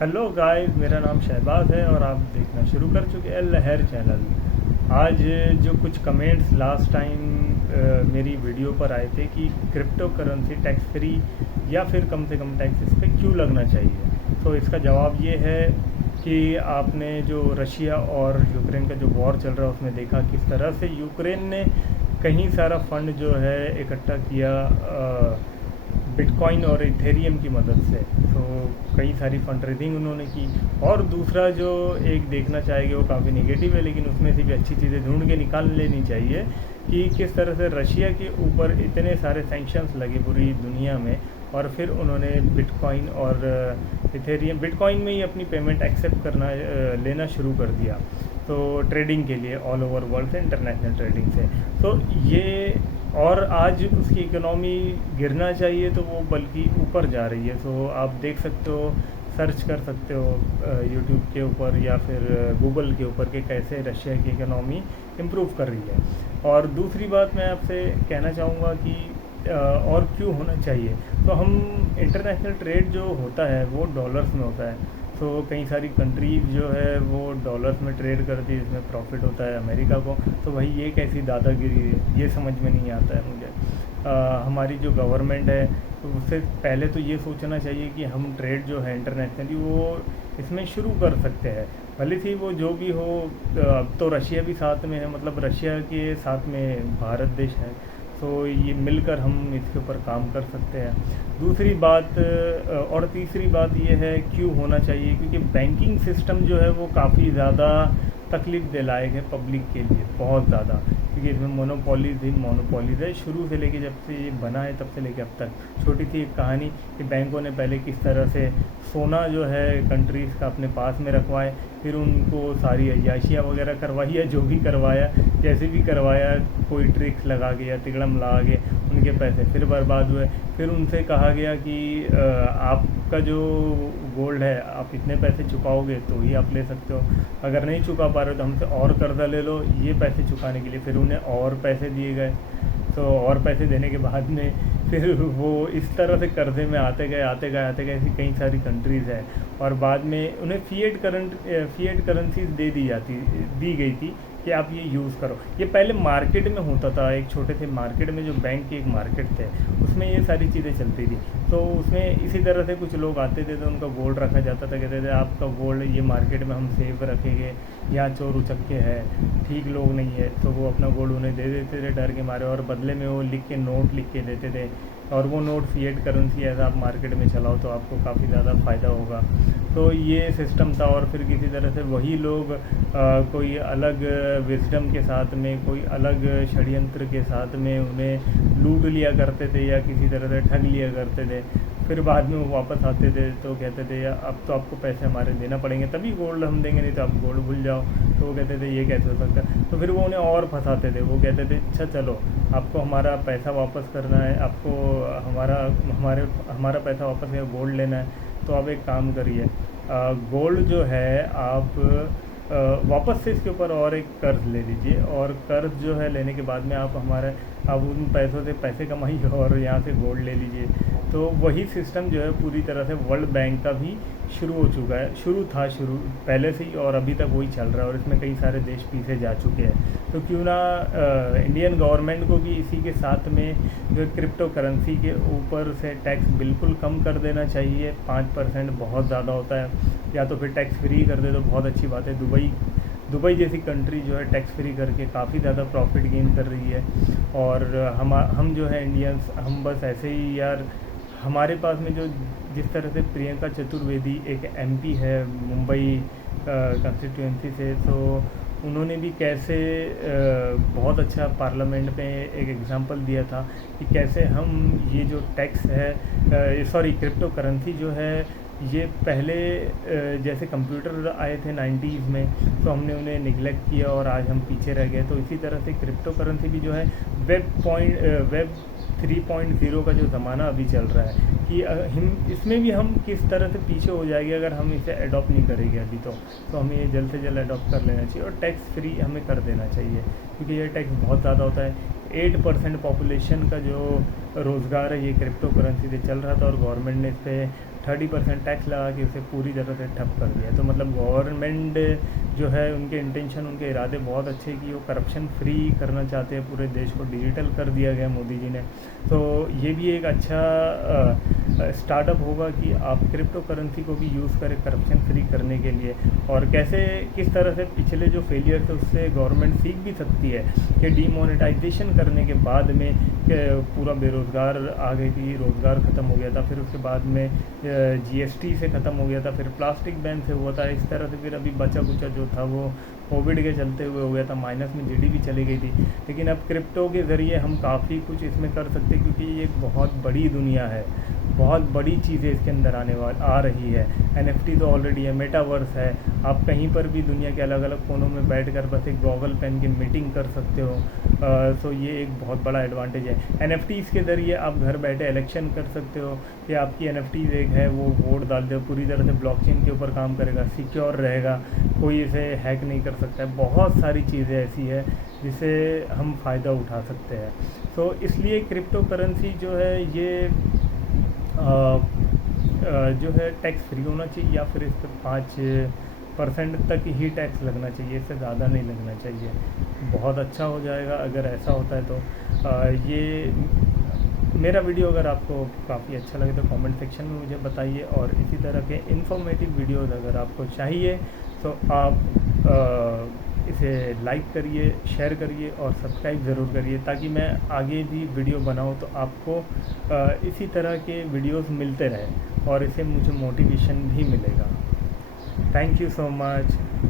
Hello guys, मेरा नाम शहबाज है और आप देखना शुरू कर चुके हैं लहर चैनल। आज जो कुछ कमेंट्स लास्ट टाइम मेरी वीडियो पर आए थे कि क्रिप्टो करेंसी टैक्स फ्री या फिर कम से कम टैक्स इस पर क्यों लगना चाहिए। तो इसका जवाब ये है कि आपने जो रशिया और यूक्रेन का जो वॉर चल रहा है उसमें देखा किस तरह से यूक्रेन ने कहीं सारा फंड जो है इकट्ठा किया बिटकॉइन और इथेरियम की मदद से। तो कई सारी फंड रेजिंग उन्होंने की। और दूसरा जो एक देखना चाहेंगे वो काफ़ी नेगेटिव है, लेकिन उसमें से भी अच्छी चीज़ें ढूंढ के निकाल लेनी चाहिए कि किस तरह से रशिया के ऊपर इतने सारे सैंक्शंस लगे पूरी दुनिया में, और फिर उन्होंने बिटकॉइन और इथेरियम, बिटकॉइन में ही अपनी पेमेंट एक्सेप्ट करना लेना शुरू कर दिया, तो ट्रेडिंग के लिए ऑल ओवर वर्ल्ड से, इंटरनेशनल ट्रेडिंग से। तो ये, और आज उसकी इकोनॉमी गिरना चाहिए तो वो बल्कि ऊपर जा रही है। तो आप देख सकते हो, सर्च कर सकते हो यूट्यूब के ऊपर या फिर गूगल के ऊपर कि कैसे रशिया की इकोनॉमी इम्प्रूव कर रही है। और दूसरी बात मैं आपसे कहना चाहूँगा कि और क्यों होना चाहिए। तो हम, इंटरनेशनल ट्रेड जो होता है वो डॉलर्स में होता है। तो कई सारी कंट्रीज जो है वो डॉलर्स में ट्रेड करती है, इसमें प्रॉफिट होता है अमेरिका को। तो भाई ये कैसी दादागिरी है, ये समझ में नहीं आता है मुझे। हमारी जो गवर्नमेंट है तो उससे पहले तो ये सोचना चाहिए कि हम ट्रेड जो है इंटरनेशनली वो इसमें शुरू कर सकते हैं। भले ही वो जो भी हो, अब तो रशिया भी साथ में है, मतलब रशिया के साथ में भारत देश है, तो ये मिलकर हम इसके ऊपर काम कर सकते हैं। दूसरी बात और तीसरी बात ये है क्यों होना चाहिए, क्योंकि बैंकिंग सिस्टम जो है वो काफ़ी ज़्यादा तकलीफ दिलायक है पब्लिक के लिए, बहुत ज़्यादा। क्योंकि इसमें मोनोपोलीज है शुरू से लेके, जब से ये बना है तब से लेके अब तक। छोटी सी एक कहानी कि बैंकों ने पहले किस तरह से सोना जो है कंट्रीज़ का अपने पास में रखवाए, फिर उनको सारी अय्याशियाँ वगैरह करवाई या जो भी करवाया, जैसे भी करवाया, कोई ट्रिक्स लगा के या तिगड़म लगा के उनके पैसे फिर बर्बाद हुए। फिर उनसे कहा गया कि आपका जो गोल्ड है आप इतने पैसे चुकाओगे तो ही आप ले सकते हो, अगर नहीं चुका पा रहे हो तो हमसे और कर्जा ले लो ये पैसे चुकाने के लिए। फिर उन्हें और पैसे दिए गए, तो और पैसे देने के बाद में फिर वो इस तरह से कर्जे में आते गए ऐसी कई सारी कंट्रीज़ हैं। और बाद में उन्हें फिएट करेंसीज दी गई थी कि आप ये यूज़ करो। ये पहले मार्केट में होता था, एक छोटे से मार्केट में, जो बैंक के एक मार्केट थे उसमें ये सारी चीज़ें चलती थी। तो उसमें इसी तरह से कुछ लोग आते थे तो उनका गोल्ड रखा जाता था, कहते थे आपका गोल्ड ये मार्केट में हम सेव रखेंगे, यहाँ चोर उचक्के हैं, ठीक लोग नहीं है, तो वो अपना गोल्ड उन्हें दे देते थे डर के मारे, और बदले में वो नोट लिख के देते थे। और वो नोट फिएट करेंसी ऐसा आप मार्केट में चलाओ तो आपको काफ़ी ज़्यादा फ़ायदा होगा। तो ये सिस्टम था। और फिर किसी तरह से वही लोग कोई अलग विजडम के साथ में, कोई अलग षड्यंत्र के साथ में उन्हें लूट लिया करते थे या किसी तरह से ठग लिया करते थे। फिर बाद में वो वापस आते थे तो कहते थे या अब तो आपको पैसे हमारे देना पड़ेंगे तभी गोल्ड हम देंगे, नहीं तो आप गोल्ड भूल जाओ। तो वो कहते थे ये कैसे हो सकता है। तो फिर वो उन्हें और फंसाते थे। वो कहते थे अच्छा चलो, आपको हमारा पैसा वापस करना है, आपको हमारा पैसा वापस या गोल्ड लेना है, तो आप एक काम करिए, गोल्ड जो है आप वापस से इसके ऊपर और एक कर्ज ले लीजिए, और कर्ज जो है लेने के बाद में आप उन पैसों से पैसे कमाइए और यहाँ से गोल्ड ले लीजिए। तो वही सिस्टम जो है पूरी तरह से वर्ल्ड बैंक का भी शुरू हो चुका है, शुरू पहले से ही, और अभी तक वही चल रहा है, और इसमें कई सारे देश पीछे जा चुके हैं। तो क्यों ना इंडियन गवर्नमेंट को भी इसी के साथ में जो क्रिप्टो करेंसी के ऊपर से टैक्स बिल्कुल कम कर देना चाहिए। 5% बहुत ज़्यादा होता है, या तो फिर टैक्स फ्री कर दे तो बहुत अच्छी बात है। दुबई जैसी कंट्री जो है टैक्स फ्री करके काफ़ी ज़्यादा प्रॉफिट गेन कर रही है। और हम जो है इंडियंस, हम बस ऐसे ही यार, हमारे पास में जो जिस तरह से प्रियंका चतुर्वेदी एक एमपी है मुंबई कंस्टिट्यूएंसी से, तो उन्होंने भी कैसे बहुत अच्छा पार्लियामेंट में एक एग्जांपल दिया था कि कैसे हम ये जो टैक्स है, सॉरी, क्रिप्टो करेंसी जो है, ये पहले जैसे कंप्यूटर आए थे 90s में, तो हमने उन्हें निगलेक्ट किया और आज हम पीछे रह गए। तो इसी तरह से क्रिप्टो करेंसी भी जो है वेब 3.0 का जो ज़माना अभी चल रहा है, कि इसमें भी हम किस तरह से पीछे हो जाएंगे अगर हम इसे अडॉप्ट नहीं करेंगे अभी। तो हमें ये जल्द से जल्द अडॉप्ट कर लेना चाहिए और टैक्स फ्री हमें कर देना चाहिए, क्योंकि ये टैक्स बहुत ज़्यादा होता है। 8% पॉपुलेशन का जो रोज़गार है ये क्रिप्टो करेंसी से चल रहा था, और गवर्नमेंट ने इस पर 30% टैक्स लगा के उसे पूरी तरह से ठप कर दिया। तो मतलब गवर्नमेंट जो है, उनके इंटेंशन, उनके इरादे बहुत अच्छे कि वो करप्शन फ्री करना चाहते हैं, पूरे देश को डिजिटल कर दिया गया मोदी जी ने। तो ये भी एक अच्छा स्टार्टअप होगा कि आप क्रिप्टो करेंसी को भी यूज़ करें करप्शन फ्री करने के लिए। और कैसे, किस तरह से पिछले जो फेलियर थे उससे गवर्नमेंट सीख भी सकती है कि डीमोनेटाइजेशन करने के बाद में पूरा बेरोज़गार आ गई थी, रोज़गार ख़त्म हो गया था, फिर उसके बाद में जीएसटी से ख़त्म हो गया था, फिर प्लास्टिक बैन से हुआ था, इस तरह से फिर अभी बचा कुचा जो था वो कोविड के चलते हुए हो गया था, माइनस में जीडीपी चली गई थी। लेकिन अब क्रिप्टो के ज़रिए हम काफ़ी कुछ इसमें कर सकते हैं, क्योंकि ये एक बहुत बड़ी दुनिया है, बहुत बड़ी चीज़ें इसके अंदर आ रही है। एनएफटी तो ऑलरेडी है, मेटावर्स है, आप कहीं पर भी दुनिया के अलग अलग कोनों में बैठकर बस एक गॉगल पहन के मीटिंग कर सकते हो। सो ये एक बहुत बड़ा एडवांटेज है। एनएफटीज़ के ज़रिए आप घर बैठे इलेक्शन कर सकते हो कि आपकी एनएफटीज़ एक है, वो वोट डाल दो, पूरी तरह से ब्लॉकचेन के ऊपर काम करेगा, सिक्योर रहेगा, कोई इसे हैक नहीं कर सकता है। बहुत सारी चीज़ें ऐसी है जिसे हम फ़ायदा उठा सकते हैं। तो इसलिए क्रिप्टो करेंसी जो है ये जो है टैक्स फ्री होना चाहिए, या फिर इस पर 5% तक ही टैक्स लगना चाहिए, इससे ज़्यादा नहीं लगना चाहिए। बहुत अच्छा हो जाएगा अगर ऐसा होता है। तो ये मेरा वीडियो अगर आपको काफ़ी अच्छा लगे तो कमेंट सेक्शन में मुझे बताइए, और इसी तरह के इन्फॉर्मेटिव वीडियोज़ अगर आपको चाहिए तो आप इसे लाइक करिए, शेयर करिए और सब्सक्राइब ज़रूर करिए, ताकि मैं आगे भी वीडियो बनाऊं तो आपको इसी तरह के वीडियोस मिलते रहें और इससे मुझे मोटिवेशन भी मिलेगा। Thank you so much.